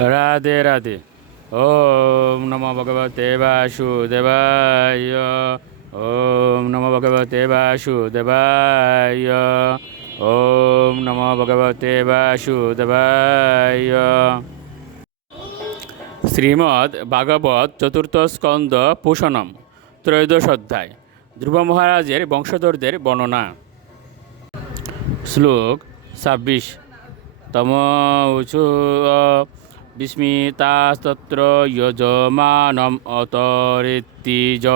রাধে রাধে। ওম নমো ভগবতে বাসুদেবায়। ওম নমো ভগবতে বাসুদেবায়। ওম নমো ভগবতে বাসুদেবায়। শ্রীমদ্ ভাগবত চতুর্থ স্কন্দ পুষণম ত্রয়োদশ অধ্যায়। ধ্রুব মহারাজের বংশধরদের বর্ণনা। শ্লোক 26। তম উচু বিস্মিতাস্তত্র যজমানম অতরিত্তিজ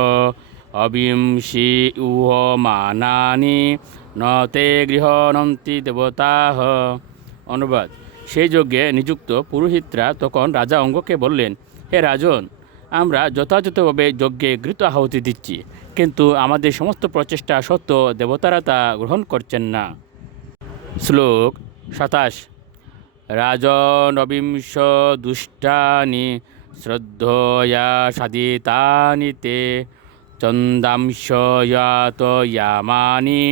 অবিংশি উহমানানি ন তে গৃহণন্তি দেবতাঃ। অনুবাদ। সেই যজ্ঞে নিযুক্ত পুরোহিতরা তখন রাজা অঙ্গকে বললেন, হে রাজন, আমরা যথাযথভাবে যজ্ঞে ঘৃত আহুতি দিচ্ছি, কিন্তু আমাদের সমস্ত প্রচেষ্টা সত্ত্বেও দেবতারা তা গ্রহণ করছেন না। শ্লোক 27। রাজনবিংশ দুষ্টানি শ্রদ্ধয়া সাধিতানি তে চন্দাংশয়াত ইয়ামানি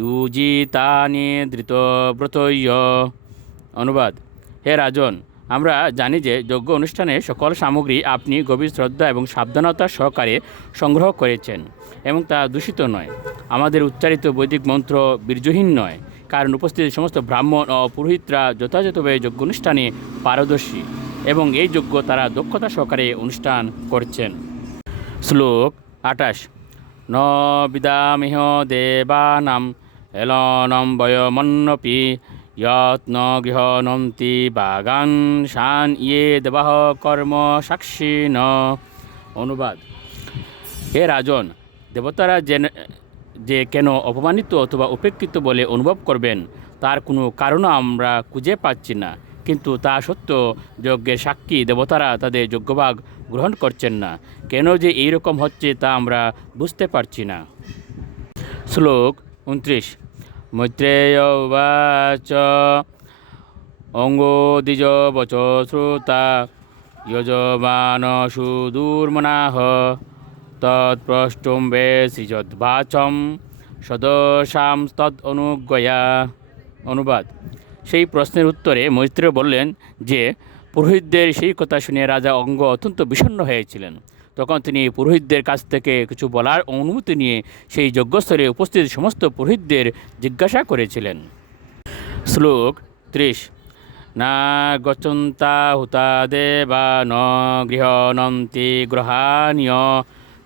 ইউজিতানি ধৃতব্রতয়। অনুবাদ। হে রাজন, আমরা জানি যে যজ্ঞ অনুষ্ঠানের সকল সামগ্রী আপনি গভীর শ্রদ্ধা এবং সাবধানতা সহকারে সংগ্রহ করেছেন এবং তা দূষিত নয়। আমাদের উচ্চারিত বৈদিক মন্ত্র বীর্যহীন নয়, কারণ উপস্থিত সমস্ত ব্রাহ্মণ ও পুরোহিতরা যথাযথভাবে যজ্ঞ অনুষ্ঠানে পারদর্শী এবং এই যজ্ঞ তারা দক্ষতা সহকারে অনুষ্ঠান করছেন। শ্লোক 28। ন বিদামিহ দেবানাম এলনম বয়মন্নপি যত্ন গৃহণন্তি বাগান শান ইয়ে দেবাহ কর্ম সাক্ষিণ। অনুবাদ। হে রাজন, দেবতারা যে কেন অপমানিত অথবা উপেক্ষিত বলে অনুভব করবেন তার কোনো কারণও আমরা খুঁজে পাচ্ছি না, কিন্তু তা সত্ত্বেও যজ্ঞের সাক্ষী দেবতারা তাদের যজ্ঞভাগ গ্রহণ করছেন না। কেন যে এইরকম হচ্ছে তা আমরা বুঝতে পারছি না। শ্লোক 29। মৈত্রেয় উবাচ অঙ্গোদ্বিজ বচ শ্রুতা যজমান সুদূর্মনাঃ তৎপ্রষ্টুম বেশিযদ্বাচম সদসাম তদ অনুজ্ঞয়া। অনুবাদ। সেই প্রশ্নের উত্তরে মৈত্রেয় বললেন যে পুরোহিতদের সেই কথা শুনে রাজা অঙ্গ অত্যন্ত বিষণ্ণ হয়েছিলেন। তখন তিনি পুরোহিতদের কাছ থেকে কিছু বলার অনুমতি নিয়ে সেই যজ্ঞস্থলে উপস্থিত সমস্ত পুরোহিতদের জিজ্ঞাসা করেছিলেন। শ্লোক 30। না গচ্ছন্তা হুতা দেবা ন গৃহণন্তি গ্রহাণীয়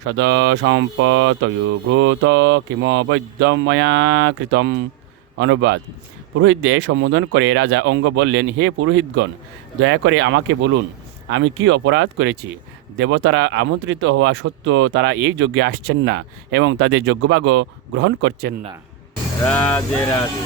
সদসম্পতয়ুভূত কিম বৈদ্যম ময়া কৃতম। অনুবাদ। পুরোহিতদের সম্বোধন করে রাজা অঙ্গ বললেন, হে পুরোহিতগণ, দয়া করে আমাকে বলুন, আমি কি অপরাধ করেছি? দেবতারা আমন্ত্রিত হওয়া সত্ত্বেও তারা এই যজ্ঞে আসছেন না এবং তাদের যজ্ঞভাগও গ্রহণ করছেন না। রাধে রাধে।